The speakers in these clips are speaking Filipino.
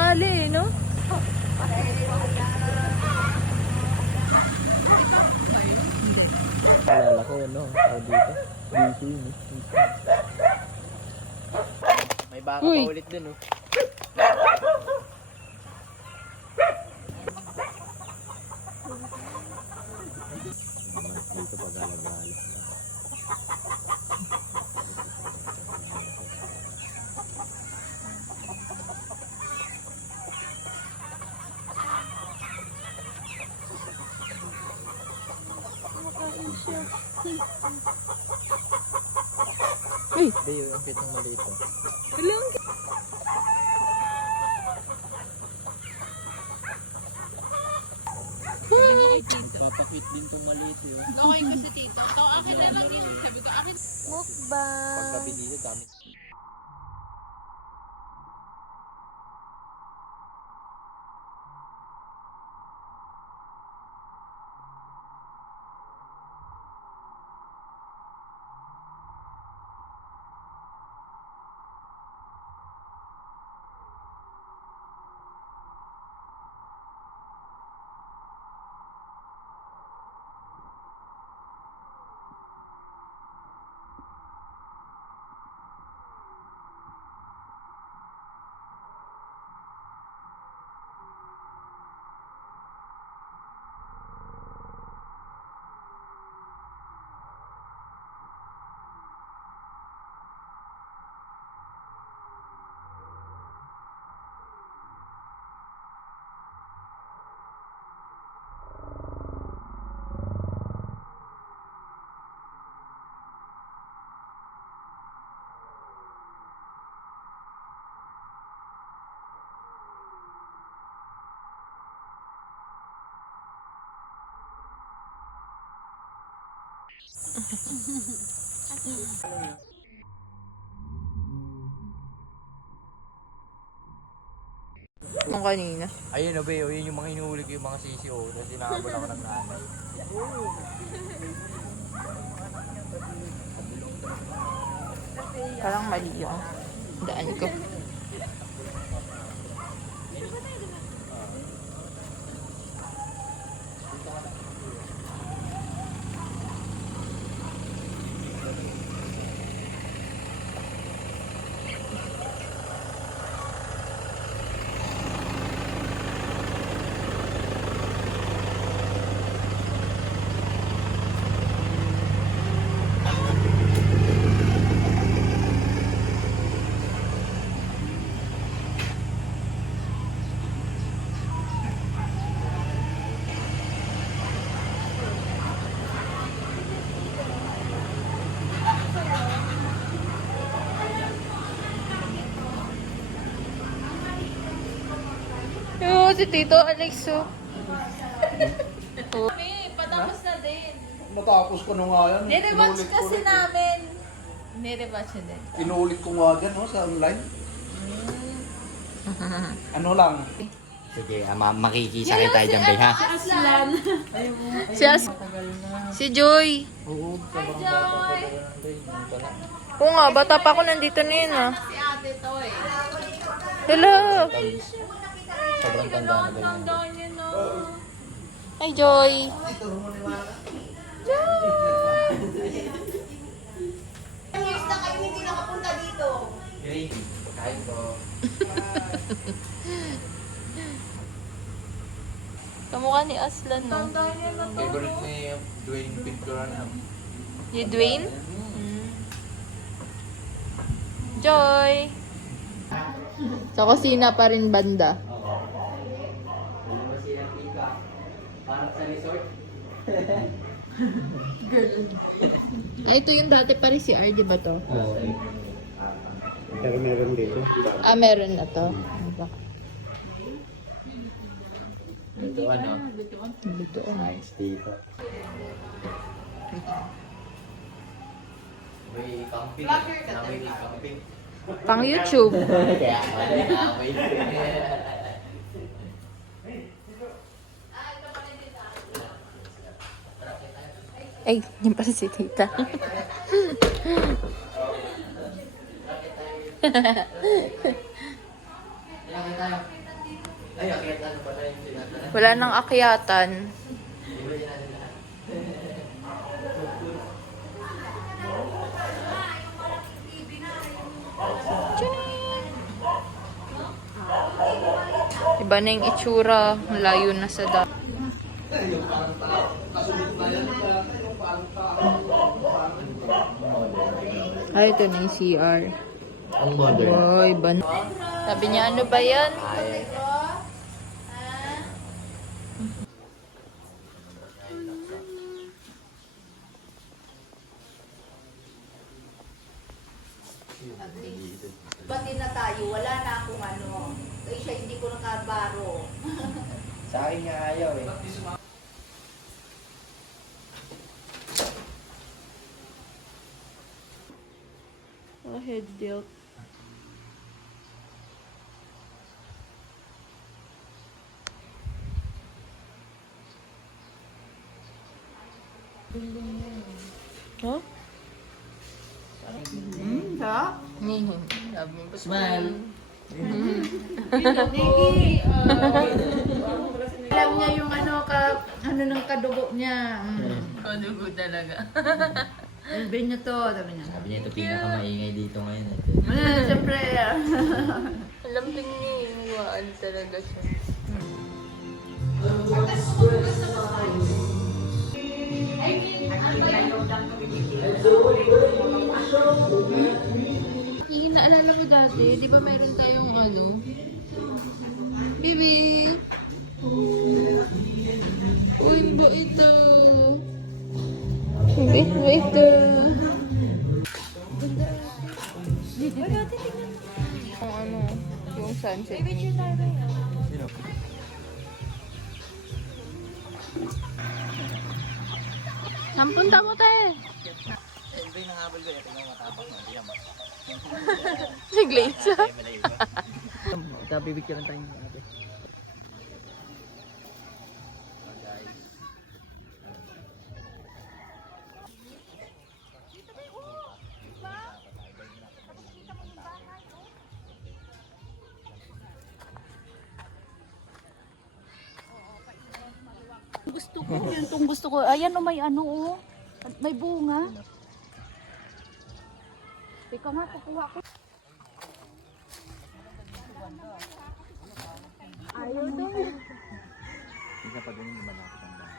sali, no? Alala ko, ano, dito. Dito yun, eh. May baka Uy. pa ulit dun, oh. Dito pag-alagala. Uy, Hindi, yung pitong maliit, oh. ilang. Papakit din tong maliit, yun. Okay ko si Tito. Ito, akin na lang yun. Sabi ko, akin. Mukbang. Paggabi dito, dami. Ang kanina. Ayun, oh, Beo, yun yung mga inuhuli ko yung mga sisiyo. Tapos sinahabol ako ng nanay. Parang mali yung daan ko. Yo, si Tito Alex, oh. Patapos na din. Natapos ko na nga yan. Nire-watch Inulit ko kasi rin. namin. Nire-watch na din. Inulit ko nga dyan, no, sa online. Ano lang. Sige, makikisakay tayo dyan, Bey, ha? Aslan. Si Joy. Oo, sobrang bata pa talaga ng Bey. Yung pala. Oo nga, bata pa ako nandito na yun, ah. Si ate to eh. Hello. Sobrang tanda na Bey. Tandaan niyo na. Hi, Joy. Years na kayo hindi nakapunta dito. Bey, kain ko. Kamukha ni Aslan, no? Tandaan niyo na. Favorite ni Dwayne Pintura na. Ni Dwayne? Joy. Sa kusina pa rin banda. Parang sa resort. Ay, ito yung dati pa rin si R, di ba to? Oo. Pero meron dito. Ah, meron na to. Ito ano? Dito, oh. Nice dito. May camping. May camping. Pang YouTube. Kaya may Ay, yun pa si tita. Wala nang akyatan. Iba na yung itsura. Layo na sa dati. Ay, ito na yung CR. Ang modern. Oy, sabi niya, ano ba yan? Bati na tayo, wala na akong ano. Kaya siya hindi ko nakabaro. Sa akin nga ayaw eh. Head tilt. Huh? Smile. Alam niya yung ano ng kadugo niya. Kadugo talaga. Sabi niya to, sabi niya. Sabi niya ito pinakamaingay dito ngayon. Siyempre. Alam din niya yung waan talaga siya. Yung naalala ko dati, di ba mayroon tayong ano? Baby! Uy, ba ito? Wait, wait. Yung ano, yung sunset. Saan punta mo, te? Ito yung nangahabol ko. Ito yung matapos na. Hindi naman. Si Glaze. Kapibigyan tayo ng ate. Gusto ko, yun itong gusto ko. Ayan o, may ano o. May bunga. Teka nga, kukuha ko. Ayaw daw. Isa pa din yung malapit ang bahay.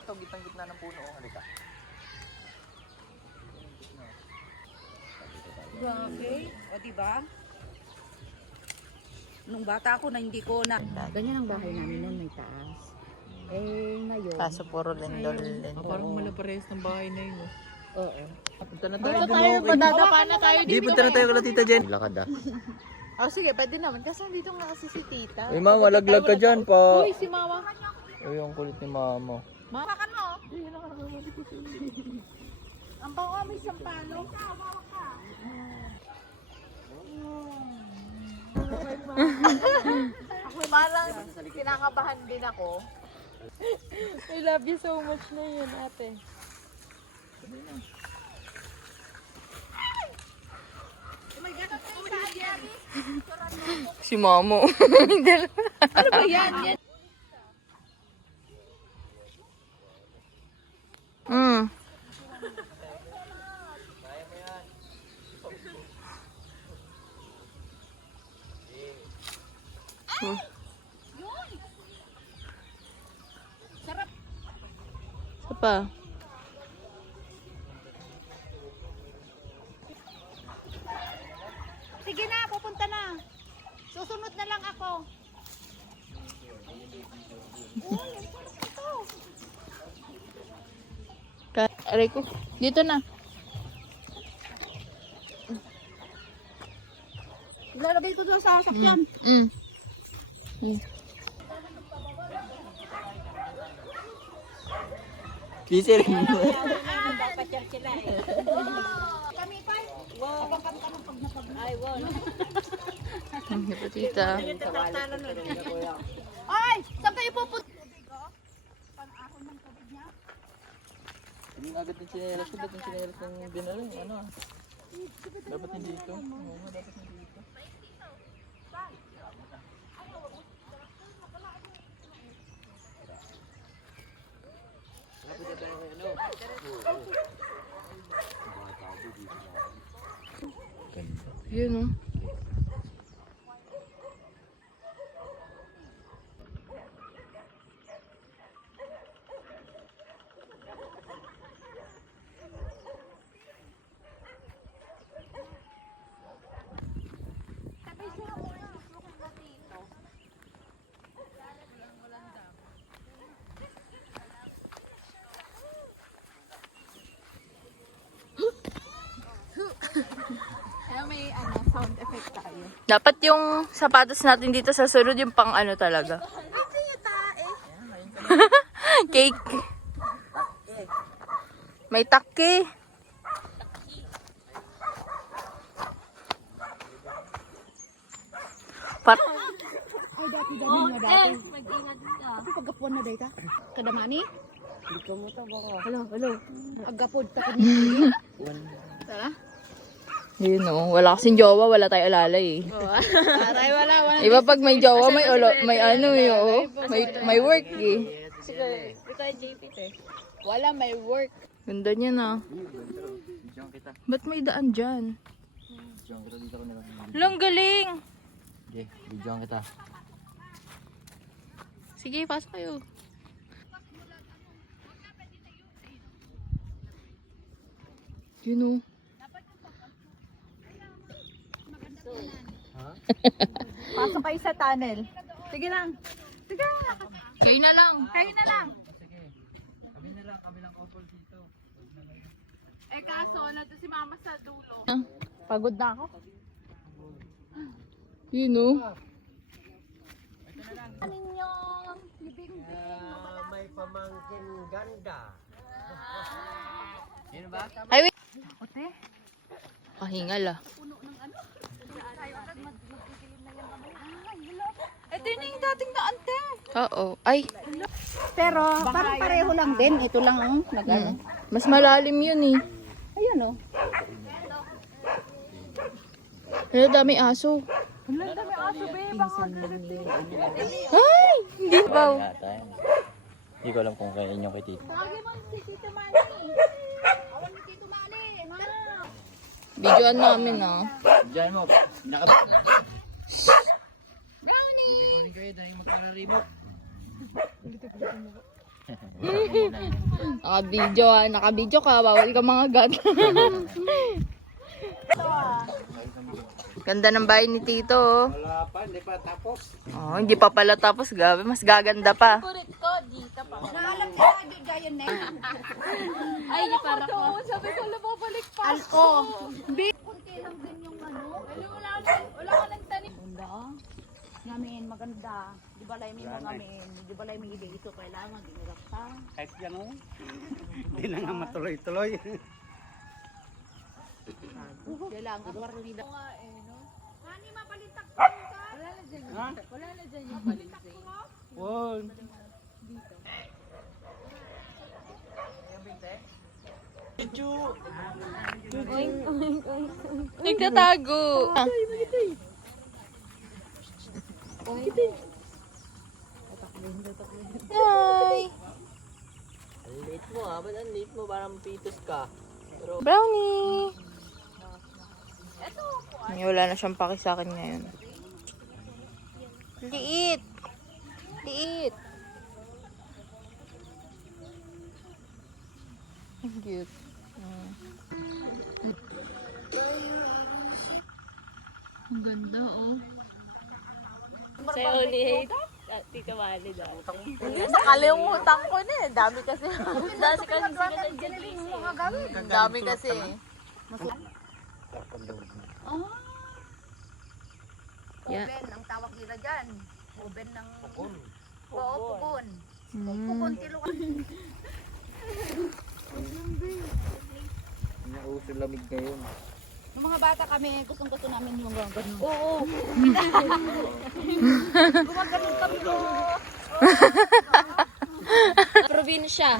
Ito, gitang-gitna ng puno. Halika. Grabe. O, diba? Nung bata ako na hindi ko na. Ganyan ang bahay namin noon, may taas. Eh, ngayon. Kaso puro lindol. Parang malaparehas ng bahay na yun. Oo. Punta na tayo. Madadapa na tayo Hindi, punta na tayo kala Tita Jen. Lakad ah. Oh, sige, pwede naman. Kasi nandito nga kasi si tita. Uy, mama, laglag ka dyan pa. Uy, si mama. Uy, ang kulit ni mama. Makan mo. Ang bango may sampalo. Ako parang kinakabahan din ako. I love you so much na yun, ate. Si Mamo. Ano ba yan? Mm. Isa pa. Sige na, pupunta na. Susunod na lang ako. Aray ko. Dito na. Ilalagay ko doon sa sasakyan. Mm. Mm. Kisi rin. Kami pa. Abang kami pag napag. Ay, wow. Ang hipatita. Ay, saan kayo pupunta? Hindi agad yung chinelas ko. Ba't yung chinelas ng dinala? Ano ah? Dapat hindi ito. Oo, dapat hindi ito. Yun oh. Kaya may sound effect tayo. Dapat yung sapatos natin dito sa sunod yung pang ano talaga. Cake. May takki. Ay, dati galing na dati. Ako pagkapuan na data. Kadamani? Dito mo ta baka. Hello. Agapod ta ko ni. Tara. Yun o, wala kasing jowa, wala tayo alalay eh. Aray wala. Iba pag may jowa, may ano eh, oh. May work eh. Ito ay JP eh. Wala may work. Ganda niya na. Ba't may daan dyan? Lang galing! Okay, videoan kita. Sige, pasok kayo. Yun o. Pasok kayo sa tunnel. Sige lang. Sige lang. Kayo na lang. Kayo na lang. Kami lang couple dito. Eh kaso, nandun si mama sa dulo. Pagod na ako. Yun o. May pamangkin ganda. Yun ba? Ay, wait. Pahingal ah. Ito yun yung dating daan, te. Oo. Ay, Pero parang pareho lang din. Ito lang ang nag-ano. mas malalim yun eh. Ayun oh. Pero dami aso. Ang dami aso, babe. Baka Ay, hindi ba? Hindi ko alam kung kaya inyo kay Tito. Videoan namin ah. Diyan mo, Brownie! Bibigunin kayo dahil magkala-remote. Naka-video ah. Naka-video ka. Bawal ka mga gat. Ganda ng bahay ni Tito oh. Wala pa, hindi pa tapos. Oh, hindi pa pala tapos. Gabi, mas gaganda pa. Naalam ni Radio Giant na. Ay, di para ko. Sabi ko, lumabalik pa. Alko. Kunti lang din yung ano. Wala ka ng tanim. Ganda. Ngamin maganda. Di ba lay may mga ngamin. Di ba lay may ide ito kailangan dinirapta. Kahit yan o. Hindi na nga matuloy-tuloy. Kailangan marunida. Wala na dyan yung palinsay. Wow. Nagtatago. Hi. Ang late mo ah, ba't ang late mo? Parang pitos ka. Brownie. Ay, wala na siyang paki sa akin ngayon. Liit. Liit. Ang cute. Ang ganda oh. Say only hate Tita Mali daw. Nakalimutan ko na eh. Dami kasi. Dasi kasi sila nandiyan. Dami kasi. Yeah. Pugon ang tawag nila dyan. Pugon ng... Pugon. Oo, pugon. Pugon tiluan. Nauso lamig ngayon. Yung mga bata kami, gustong-gusto namin yung mga ganun. Oo. Gumaganon kami mo. Probinsya.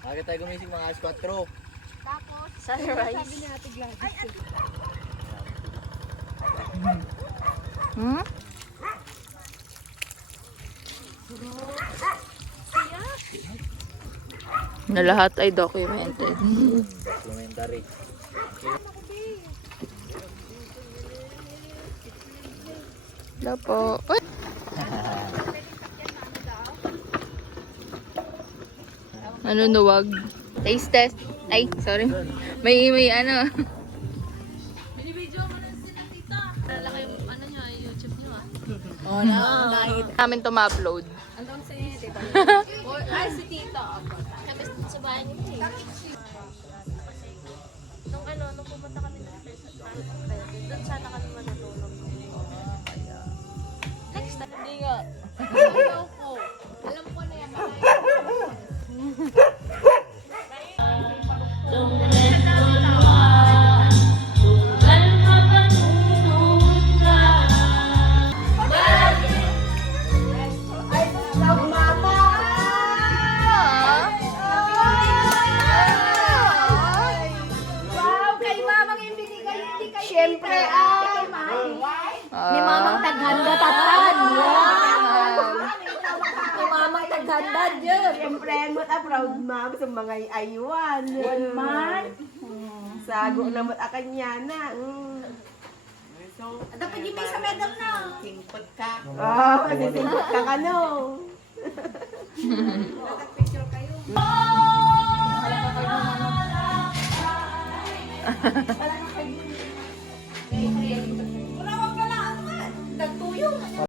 Bakit tayo gumising mga alas 4? Tapos, Sunrise. Hmm? Na lahat ay documented. Documentary. Hello po. Uy! Ano nuwag? Taste test. Ay, sorry. May ano. Binibidyo mo na sila tita. Lalaki yung ano nyo, YouTube nyo ah. Oo na. Nakikita. Namin to ma-upload. Andun si tita. Ay, si tita. Sabi sa bahay niyo eh. Nung pumunta kami ng first doon sana kami matutulog. Next time. Hindi nga. Ayaw ko. Alam ko na yan. Siyempre, ni Mamang Taghanda Tatan. Ni Mamang Taghanda dyan. Siyempre, mo ta proud ma'am sa mga ayuan. Man. Sago na mo akan niya na. So, Dapat yung may sa medal na. singpot ka. Oh, singpot ka ka no. Picture kayo.